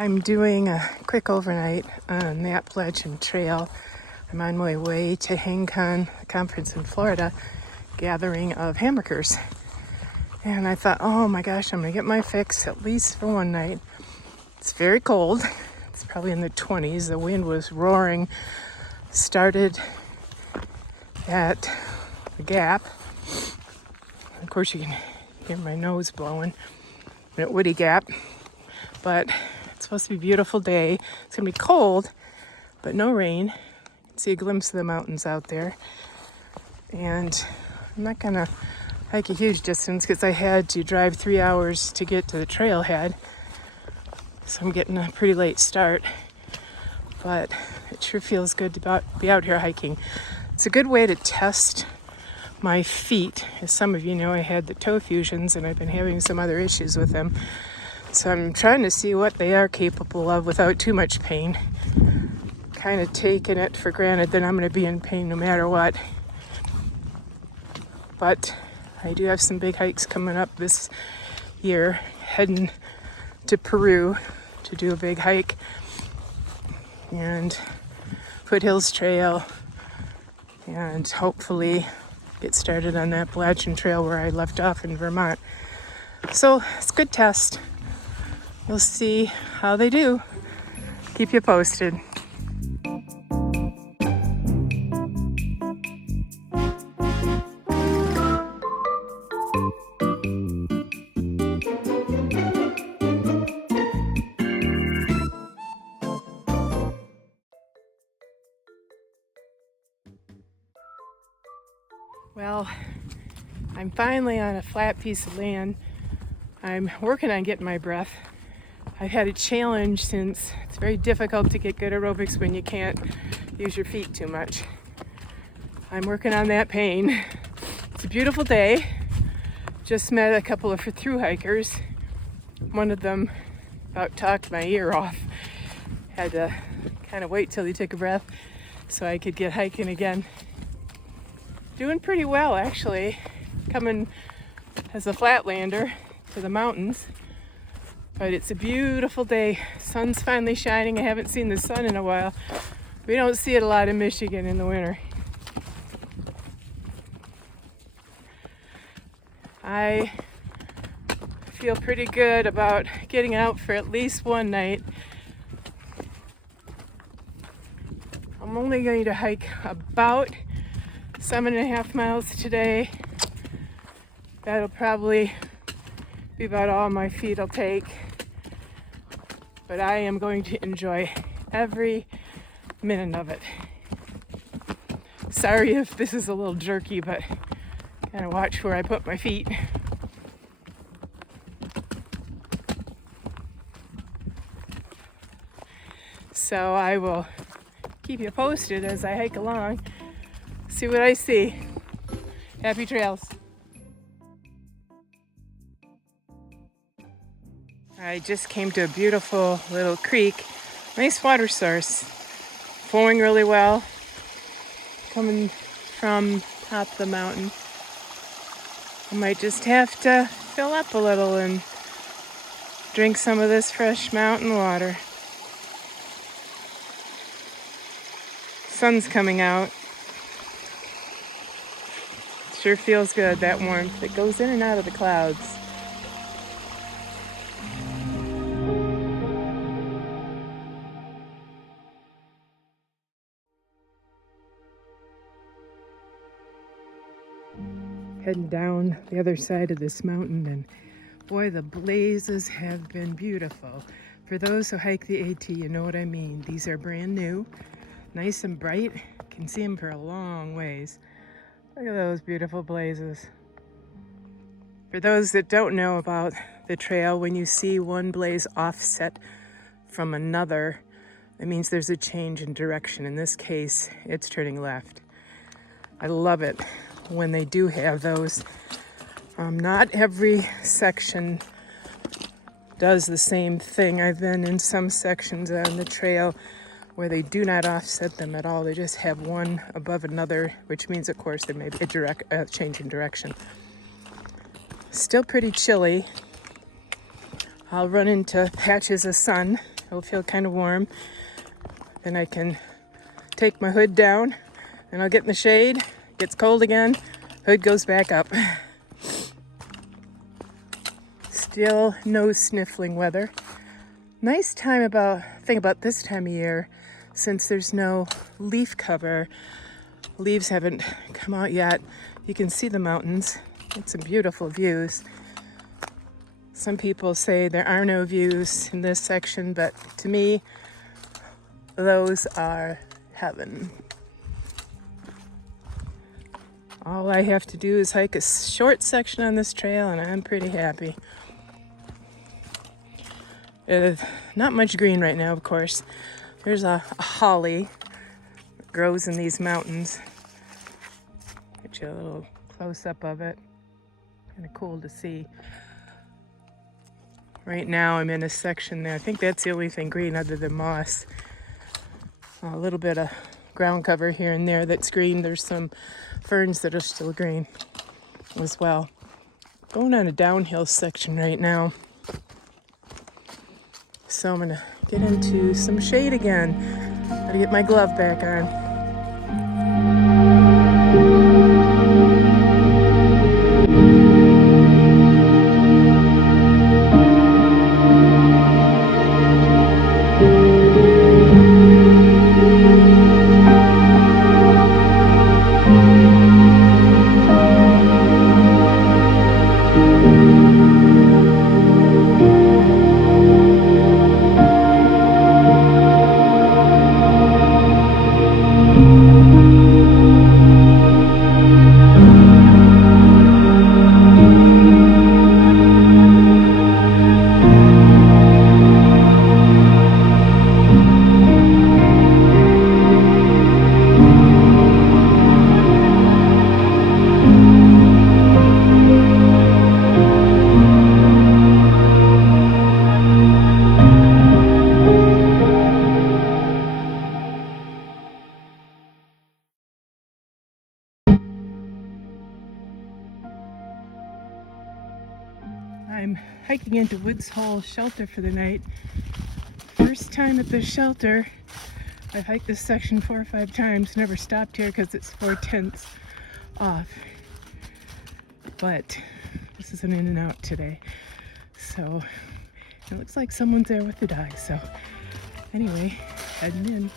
I'm doing a quick overnight on the Appalachian Trail. I'm on my way to HangCon, a conference in Florida, gathering of hammockers. And I thought, oh my gosh, I'm gonna get my fix at least for one night. It's very cold. It's probably in the 20s. The wind was roaring. Started at the gap. Of course, you can hear my nose blowing. I'm at Woody Gap. But it's supposed to be a beautiful day. It's gonna be cold, but no rain. You can see a glimpse of the mountains out there. And I'm not gonna hike a huge distance because I had to drive 3 hours to get to the trailhead. So I'm getting a pretty late start, but it sure feels good to be out here hiking. It's a good way to test my feet. As some of you know, I had the toe fusions and I've been having some other issues with them. So I'm trying to see what they are capable of without too much pain. Kind of taking it for granted that I'm going to be in pain no matter what. But I do have some big hikes coming up this year, heading to Peru to do a big hike and Foothills Trail, and hopefully get started on the Appalachian Trail where I left off in Vermont. So it's a good test. We'll see how they do. Keep you posted. Well, I'm finally on a flat piece of land. I'm working on getting my breath. I've had a challenge since it's very difficult to get good aerobics when you can't use your feet too much. I'm working on that pain. It's a beautiful day. Just met a couple of through hikers. One of them about talked my ear off. Had to kind of wait till he took a breath so I could get hiking again. Doing pretty well, actually. Coming as a flatlander to the mountains. But it's a beautiful day. Sun's finally shining. I haven't seen the sun in a while. We don't see it a lot in Michigan in the winter. I feel pretty good about getting out for at least one night. I'm only going to hike about 7.5 miles today. That'll probably be about all my feet will take. But I am going to enjoy every minute of it. Sorry if this is a little jerky, but gotta watch where I put my feet. So I will keep you posted as I hike along, see what I see. Happy trails. I just came to a beautiful little creek, nice water source, flowing really well, coming from top of the mountain. I might just have to fill up a little and drink some of this fresh mountain water. Sun's coming out. Sure feels good, that warmth. It goes in and out of the clouds. Heading down the other side of this mountain, and boy, the blazes have been beautiful. For those who hike the AT, you know what I mean. These are brand new, nice and bright. You can see them for a long ways. Look at those beautiful blazes. For those that don't know about the trail, when you see one blaze offset from another, it means there's a change in direction. In this case, it's turning left. I love it when they do have those. Not every section does the same thing. I've been in some sections on the trail where they do not offset them at all. They just have one above another, which means, of course, there may be a change in direction. Still pretty chilly. I'll run into patches of sun It'll feel kind of warm. Then I can take my hood down and I'll get in the shade. Gets cold again, hood goes back up. Still no sniffling weather. Nice thing about this time of year, since there's no leaf cover, leaves haven't come out yet, you can see the mountains. It's some beautiful views. Some people say there are no views in this section, but to me, those are heaven. All I have to do is hike a short section on this trail and I'm pretty happy. Not much green right now, of course. There's a holly that grows in these mountains. Get you a little close-up of it. Kind of cool to see. Right now I'm in a section there. I think that's the only thing green other than moss. A little bit of ground cover here and there that's green. There's some ferns that are still green as well. Going on a downhill section right now. So I'm gonna get into some shade again. Gotta get my glove back on. I'm hiking into Woods Hole Shelter for the night. First time at the shelter. I've hiked this section 4 or 5 times, never stopped here because it's 4/10 off. But this is an in and out today. So it looks like someone's there with the dog. So anyway, heading in.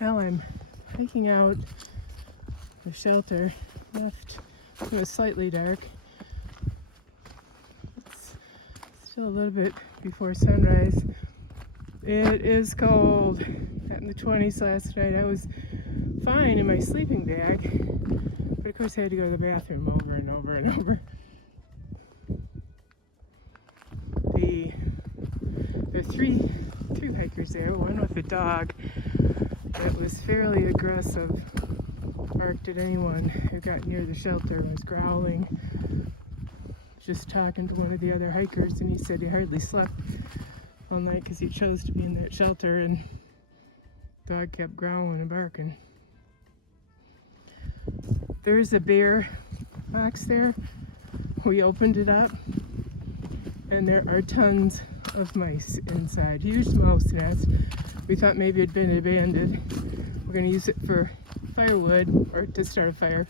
Well, I'm hiking out the shelter. It was slightly dark. It's still a little bit before sunrise. It is cold. Got in the 20s last night. I was fine in my sleeping bag, but of course I had to go to the bathroom over and over and over. There are three hikers there, one with a dog that was fairly aggressive, barked at anyone who got near the shelter and was growling. Just talking to one of the other hikers, and he said he hardly slept all night because he chose to be in that shelter, and the dog kept growling and barking. There's a bear box there. We opened it up, and there are tons of mice inside. Huge mouse nest. We thought maybe it had been abandoned. We're going to use it for firewood or to start a fire.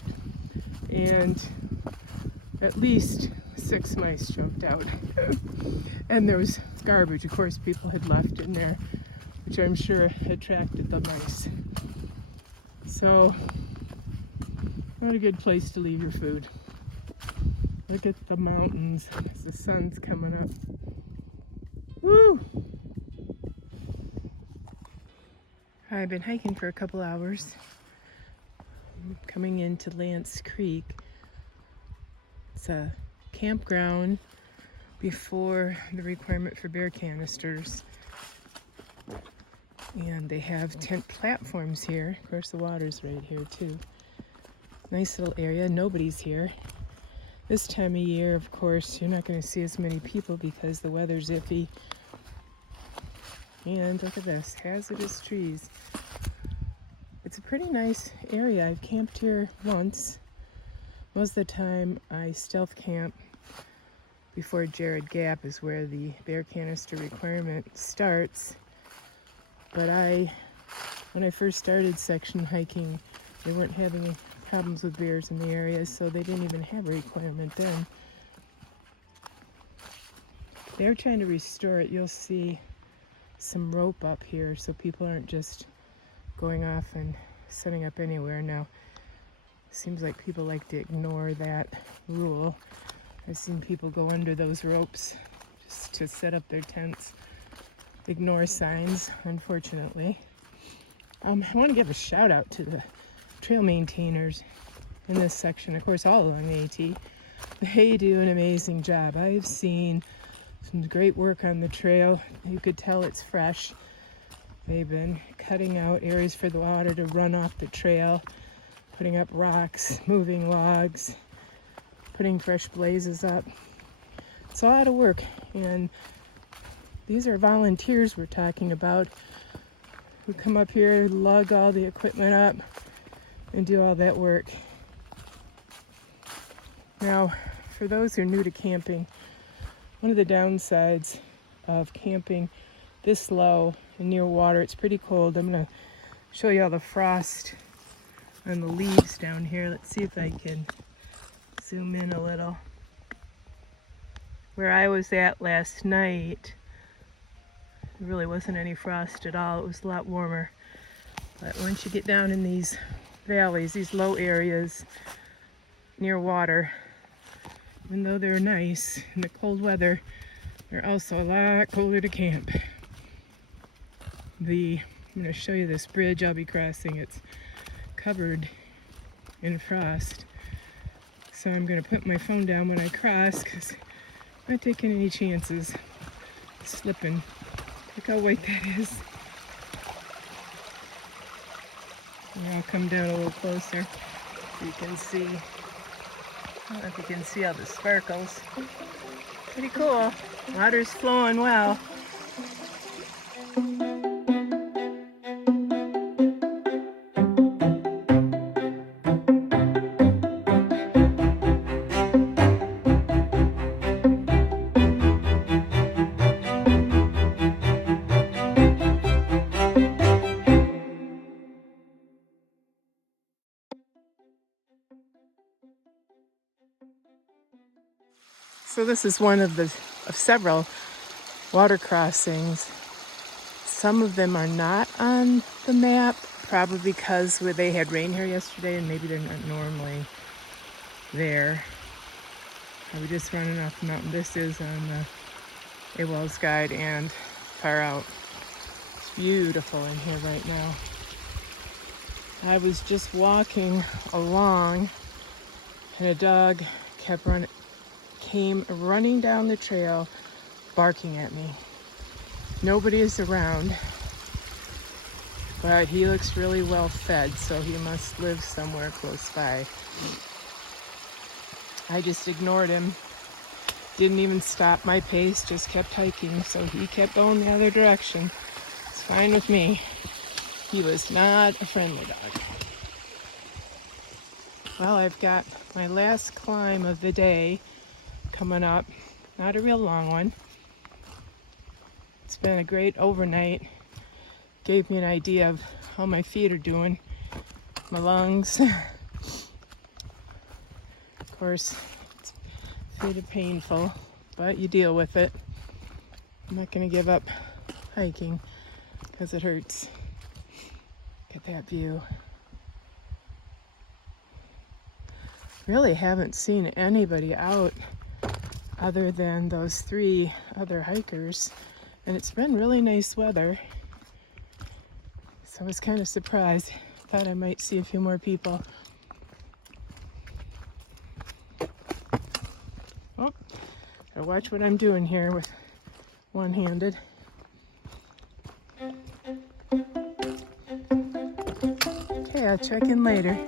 And at least 6 mice jumped out. And there was garbage, of course, people had left in there, which I'm sure attracted the mice. So, not a good place to leave your food. Look at the mountains as the sun's coming up. Woo! I've been hiking for a couple hours. I'm coming into Lance Creek. It's a campground before the requirement for bear canisters. And they have tent platforms here. Of course, the water's right here too. Nice little area. Nobody's here. This time of year, of course, you're not going to see as many people because the weather's iffy. And look at this, hazardous trees. It's a pretty nice area. I've camped here once. Most of the time I stealth camp before Jared Gap is where the bear canister requirement starts. But when I first started section hiking, they weren't having any problems with bears in the area, so they didn't even have a requirement then. They're trying to restore it. You'll see some rope up here so people aren't just going off and setting up anywhere. Now, it seems like people like to ignore that rule. I've seen people go under those ropes just to set up their tents. Ignore signs, unfortunately. I want to give a shout out to the trail maintainers in this section, of course, all along the AT. They do an amazing job. I've seen some great work on the trail. You could tell it's fresh. They've been cutting out areas for the water to run off the trail, putting up rocks, moving logs, putting fresh blazes up. It's a lot of work, and these are volunteers we're talking about who come up here, lug all the equipment up, and do all that work. Now, for those who are new to camping, one of the downsides of camping this low and near water, it's pretty cold. I'm going to show you all the frost on the leaves down here. Let's see if I can zoom in a little. Where I was at last night, there really wasn't any frost at all. It was a lot warmer. But once you get down in these valleys, these low areas near water, even though they're nice in the cold weather, they're also a lot colder to camp. I'm going to show you this bridge I'll be crossing. It's covered in frost. So I'm going to put my phone down when I cross because I'm not taking any chances slipping. Look how white that is. And I'll come down a little closer so you can see. I don't know if you can see all the sparkles. Pretty cool. Water's flowing well. So this is one of several water crossings. Some of them are not on the map, probably because they had rain here yesterday and maybe they're not normally there. I was just running off the mountain. This is on the AWOL's guide and far out. It's beautiful in here right now. I was just walking along and a dog came running down the trail, barking at me. Nobody is around, but he looks really well fed, so he must live somewhere close by. I just ignored him, didn't even stop my pace, just kept hiking, so he kept going the other direction. It's fine with me. He was not a friendly dog. Well, I've got my last climb of the day coming up. Not a real long one. It's been a great overnight. Gave me an idea of how my feet are doing, my lungs. Of course, feet are painful, but you deal with it. I'm not going to give up hiking because it hurts. Get that view. Really haven't seen anybody out other than those 3 other hikers. And it's been really nice weather. So I was kind of surprised. Thought I might see a few more people. Oh, gotta watch what I'm doing here with one-handed. Okay, I'll check in later.